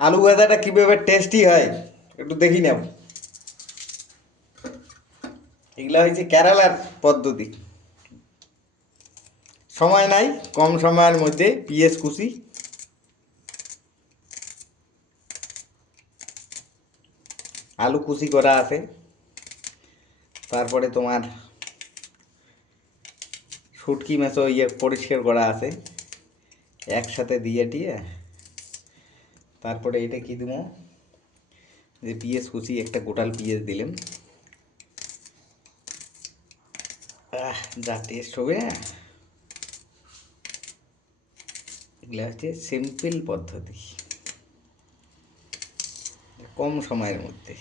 আলু ভাজাটা কিভাবে টেস্টি হয় একটু দেখি নাও। এগুলা হচ্ছে কেরালার পদ্ধতি। সময় নাই, কম সময়ের মধ্যে পেঁয়াজ কুচি, আলু কুচি করা আছে, তারপরে তোমার শুটকি মাছও পরিষ্কার করা আছে, একসাথে দিয়ে টিয়ে তারপরে এটা কি দেবো, যে পেঁয়াজ কুচি একটা গোটাল পেঁয়াজ দিলাম। যা টেস্ট হবে! এগুলো হচ্ছে সিম্পল পদ্ধতি, কম সময়ের মধ্যে।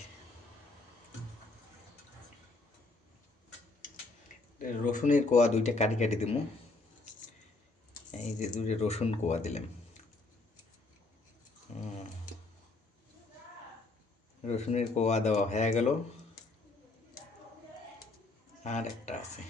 রসুনের কোয়া দুইটা কাটি কাটি দিব। এই যে দুটো রসুন কোয়া দিলাম। রসুনের কোয়া দেওয়া হয়ে গেল। আর একটা আছে,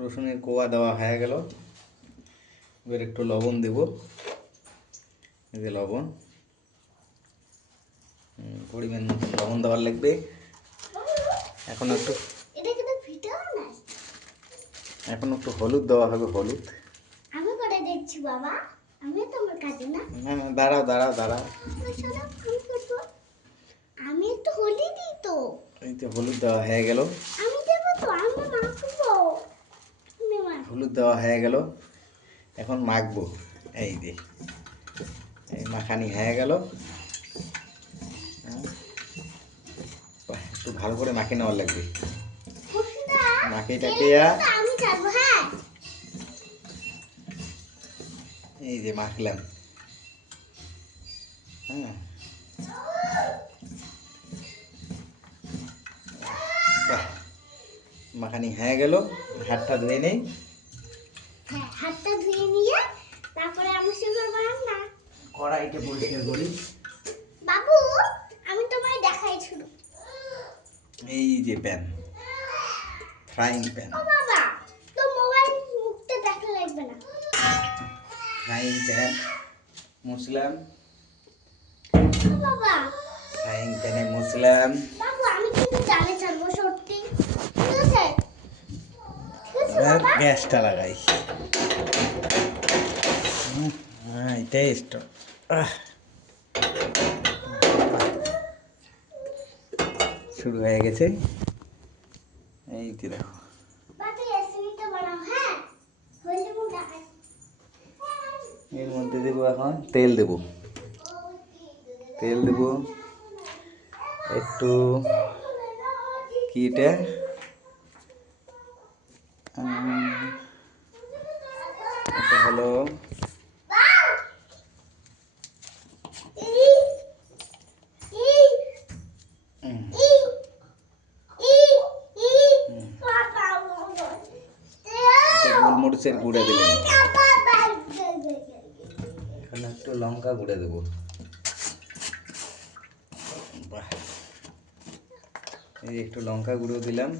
রসুনের কোয়া দেওয়া হয়ে গেল। এবার একটু লবণ দেব, এই যে লবণ, পরিমাণ মতো লবণ দেওয়ার লাগবে। এখন একটু হলুদ দেওয়া হবে, হলুদ। আমি করে দিচ্ছি বাবা, আমি তোমার কাছে না। না না, দাঁড়াও দাঁড়াও দাঁড়াও, আমি একটু হলুদ দিই তো। এই যে হলুদ দেওয়া হয়ে গেল। আমি দেবো তো, আমি মাখবো। হলুদ দেওয়া হয়ে গেল, এখন মাখবো। এই যে এই মাখানি হয়ে গেল। একটু ভালো করে মাখিয়ে নেওয়ার লাগবে। মাখিটাকে আমি যাবো। হ্যাঁ, এই যে মাখলাম। হ্যাঁ, মাখানি হয়ে গেল। হাতটা ধুয়ে নেই। হ্যাঁ, হাতটা ধুয়ে নিয়ে তারপরে আমি শুরু করবো রান্না। কড়াইটা পরিষ্কার করি। বাবু, আমি তোমায় দেখাই শুরু। এই যে প্যান, ফ্রাইং প্যান। ও বাবা, তো মোবাইল মুখটা দেখা লাগবে না। Frying pan মুছলাম। ও বাবা, ফ্রাইং প্যানে মুছলাম। বাবু আমি কিন্তু জানে ছাড়বো সত্যি। ঠিক আছে? ঠিক আছে এবার বাবা? গ্যাসটা লাগাই। এটাই স্টপ। শুরু হয়ে গেছে। এই যে দেখো, বাবা রেসিপিটা বানাও। হ্যাঁ, হইলে মুখ দেখাই। এর মধ্যে দেবো, এখন তেল দেবো। তেল দেবো একটু, কি এটা, এটা হলো গোলমরিচের গুঁড়া দিলাম। এখন একটু লঙ্কা গুঁড়া দেবো। বাহ, এই একটু লঙ্কা গুঁড়ো দিলাম।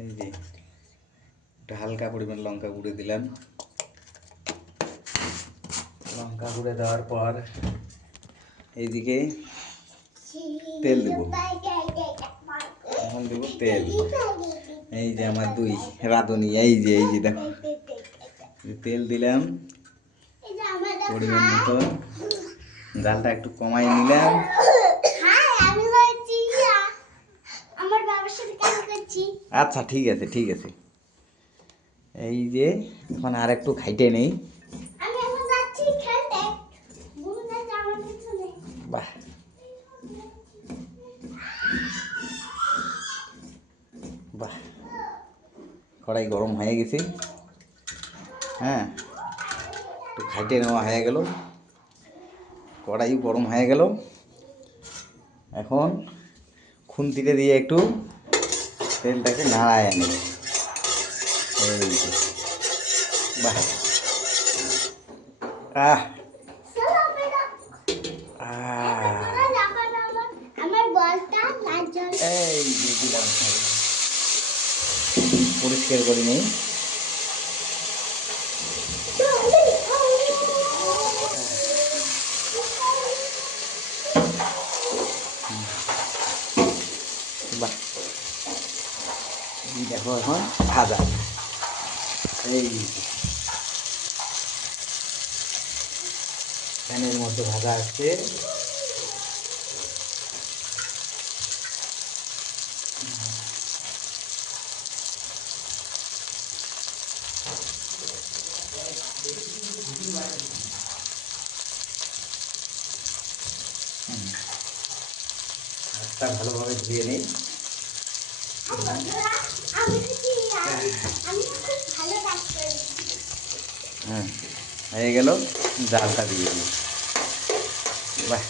এই যে একটু হালকা পরিমাণ লঙ্কা গুঁড়ো দিলাম। লঙ্কা গুঁড়ো দেওয়ার পর এইদিকে তেল দেবো। এখন দেবো তেল। এই যে আমার দুই রাঁধুনি, এই যে দেখো, তেল দিলাম পরিমাণ মতো। জালটা একটু কমাই নিলাম। আমার বাবার সাথে কাজ করছি। আচ্ছা, ঠিক আছে ঠিক আছে। এই যে এখন আর একটু খাইটে নেই। আমি এখন যাচ্ছি খেলতে। বুনুদা আমার পিছনে। বাহ, বাহ, কড়াই গরম হয়ে গেছে। হ্যাঁ, একটু খাইটে নেওয়া হয়ে গেল, কড়াই গরম হয়ে গেল। এখন খুন্তিতে দিয়ে একটু তেলটাকে নাড়ায় আনি। এই যে, বাহ, আহ, পরিষ্কার করে নিই। বাহ, এই দেখো এখন ভাজা, এই প্যানের মধ্যে ভাজা আছে। হাতটা ভালোভাবে ধুয়ে নিই। হ্যাঁ, হয়ে গেল, জালটা দিয়ে দিই। বাহ,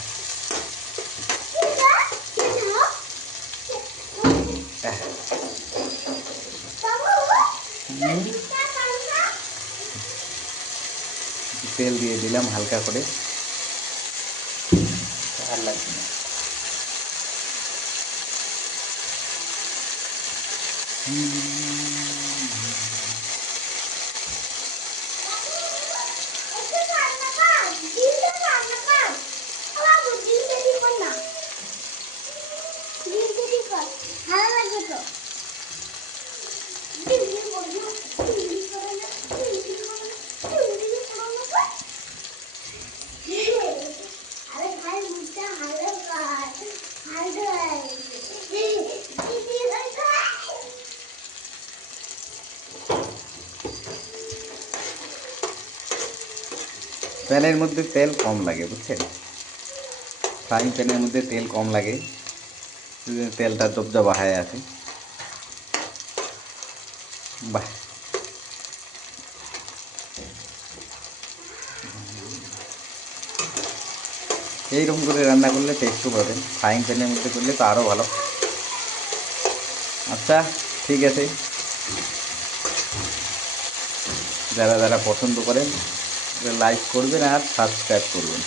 তেল দিয়ে দিলাম হালকা করে, আর লাগবে না। প্যানের মধ্যে তেল কম লাগে, বুঝছেন? ফ্রাইং প্যানের মধ্যে তেল কম লাগে, তেলটা জবজবা হয়ে আছে। বাহ, এইরকম করে রান্না করলে টেস্টও পাবেন, ফ্রাইং প্যানের মধ্যে করলে তো আরও ভালো। আচ্ছা, ঠিক আছে, যারা যারা পছন্দ করেন লাইক করবেন আর সাবস্ক্রাইব করবেন।